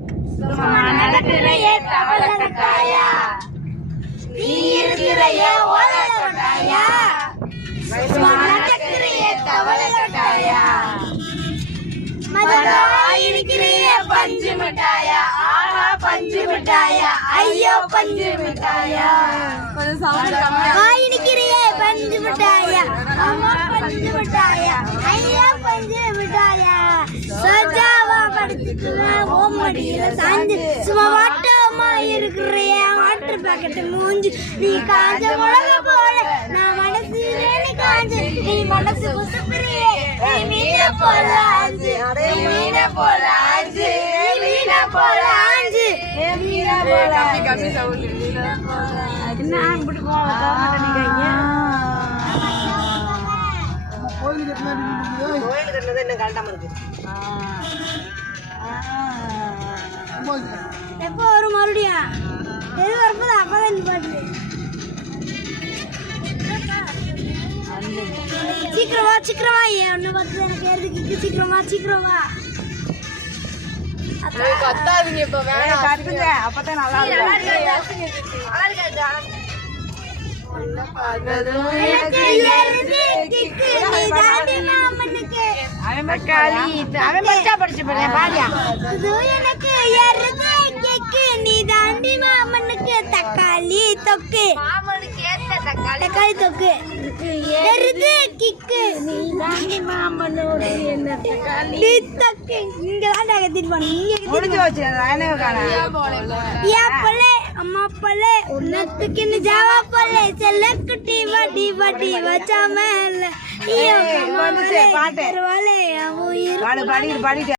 சும்மா நடக்கிறையே தவள கட்டாயா, நீ இருக்கிறையே ஓல கொட்டாயா, சும்மா நடக்கிறையே தவள கட்டாயா, இருக்கிறையே பஞ்சு மிட்டாயா, ஆஹா பஞ்சு மிட்டாயா, ஐயோ பஞ்சு மிட்டாயா, இருக்கிறையே பஞ்சு மிட்டாயா, அம்மா பஞ்சு மிட்டாயா, ஐயா பஞ்சு மிட்டாயா, சஜாவா படிச்சுக்குவேன் ஓமடியில சாஞ்சு, சும்மா வாட்டமா இருக்கிறைய வாட்டர் பாக்கெட் மூஞ்சி, நீ காஞ்ச மிளகு போல நான் மனசு நீ காஞ்சு, நீ மனசு குசுப்பிரியே நீ மீன போல ஆஞ்சு, நீ மீன போல ஆஞ்சு, நீ மீன போல ஆஞ்சு, நீ மீன போல கம்மி சவுண்ட் என்ன இப்படி கோயிலுக்கு கட்டினது என்ன கரெக்டாம இருக்கு. எப்போ வரும் மறுபடியும் எது வரும்போது அப்பதான் நிப்பாட்டு. சீக்கிரமா சீக்கிரமா ஒண்ணு பார்த்து எனக்கு ஏறதுக்கு சீக்கிரமா சீக்கிரமா கத்தாதீங்க. இப்ப வேணாம் கத்துங்க, அப்பதான் நல்லா இருக்கும். அவன் படிச்சா படிச்சு பாடியா நீ தாண்டி மாமனுக்கு தக்காளி தொக்கு, தக்காளி தொக்கு எருது கிக்கு, நீ தாண்டி மாமனோட என்ன தக்காளி தொக்கு. இங்க தான் கத்திட்டு போனேன். அம்மா பல்லே உன்னத்துக்கு ஜாவா பல்லே செல்ல குட்டி வடி வடி வச்சா மேல பாட்டு